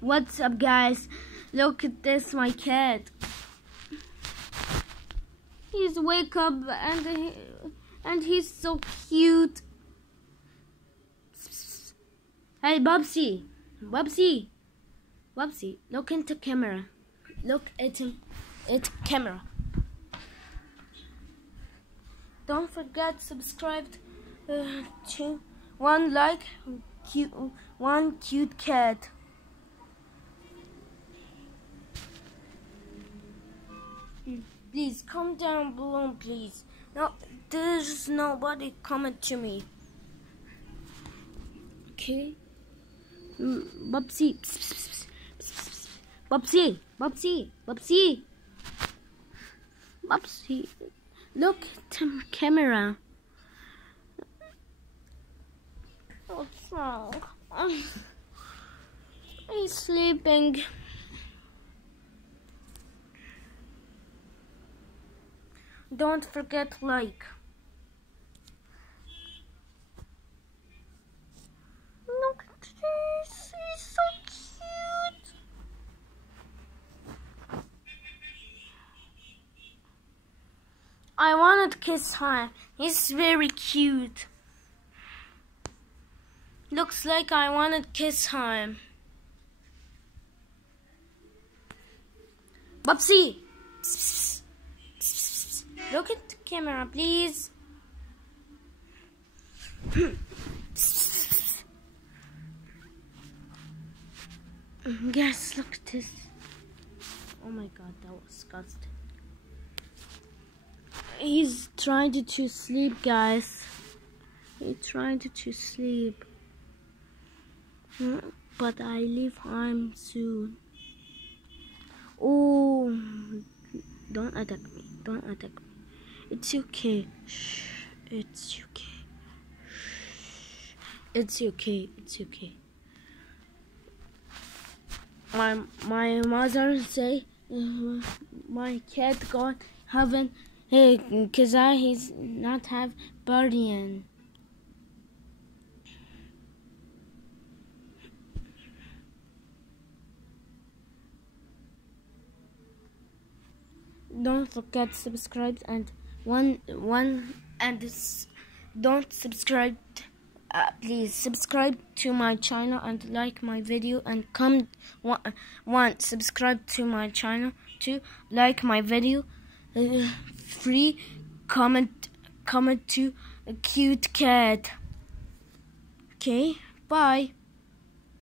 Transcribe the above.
What's up, guys? Look at this, my cat. He's wake up and he's so cute. Hey, Bubsy, look into camera. Look at him. It's camera. Don't forget subscribe to one like one cute cat. Please come down below, please. No, there's nobody comment to me. Okay. Bubsy. Look at the camera. What's wrong? He's sleeping. Don't forget like. Look at this. He's so cute. I wanted to kiss him. He's very cute. Looks like I wanted to kiss him. Bubsy. Look at the camera, please. Yes, look at this. Oh my god, that was disgusting. He's trying to sleep, guys. He's trying to sleep. But I leave him soon. Oh, don't attack me. Don't attack me. It's okay. Shh. It's okay. Shh. It's okay. It's okay. My mother say my cat got heaven. Hey, cause he's not have guardian. Don't forget to subscribe and don't subscribe. Please subscribe to my channel and like my video and subscribe to my channel to like my video. Free comment to a cute cat. Okay, bye.